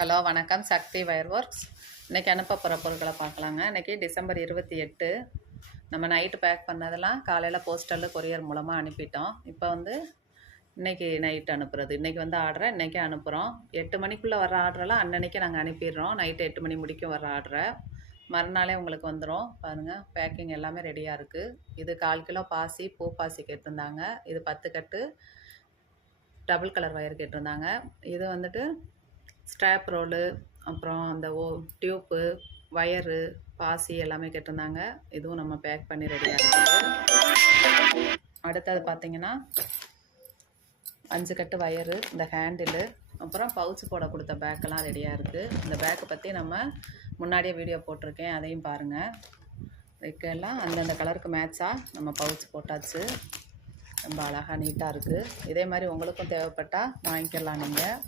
Hello வணக்கம். சக்தி wire works. இன்றைக்கி அனுப்ப போகிற பொருட்களை பார்க்கலாங்க. இன்றைக்கி டிசம்பர் 28. நம்ம நைட்டு பேக் பண்ணதெல்லாம் காலையில் போஸ்டலில் கொரியர் மூலமாக அனுப்பிட்டோம். இப்போ வந்து இன்றைக்கி நைட்டு அனுப்புகிறது. இன்றைக்கி வந்து ஆர்டரை இன்றைக்கி அனுப்புகிறோம். 8 மணிக்குள்ளே வர ஆர்டரெல்லாம் அன்னன்னைக்கு நாங்கள் அனுப்பிடுறோம். நைட்டு 8 மணி முடிக்கும் வர ஆர்டரை மறுநாளே உங்களுக்கு வந்துடும். பாருங்கள், பேக்கிங் எல்லாமே ரெடியாக இருக்குது. இது 1/4 கிலோ பாசி, பூ பாசி கேட்டிருந்தாங்க. இது 10 கட்டு டபுள் கலர் வயர் கேட்டிருந்தாங்க. இது வந்துட்டு ஸ்ட்ராப் ரோலு, அப்புறம் அந்த டியூப்பு, வயரு, பாசி எல்லாமே கேட்டிருந்தாங்க. இதுவும் நம்ம பேக் பண்ணி ரெடியாக இருக்குது. அடுத்தது பார்த்திங்கன்னா 5 கட்டு வயரு, இந்த ஹேண்டிலு, அப்புறம் பவுச்சு போட கொடுத்த பேக்கெல்லாம் ரெடியாக இருக்குது. இந்த பேக்கை பற்றி நம்ம முன்னாடியே வீடியோ போட்டிருக்கேன், அதையும் பாருங்கள். இதுக்கெல்லாம் அந்தந்த கலருக்கு மேட்சாக நம்ம பவுச்சு போட்டாச்சு. ரொம்ப அழகாக நீட்டாக இருக்குது. இதே மாதிரி உங்களுக்கும் தேவைப்பட்டால் வாங்கிக்கலாம் நீங்கள்.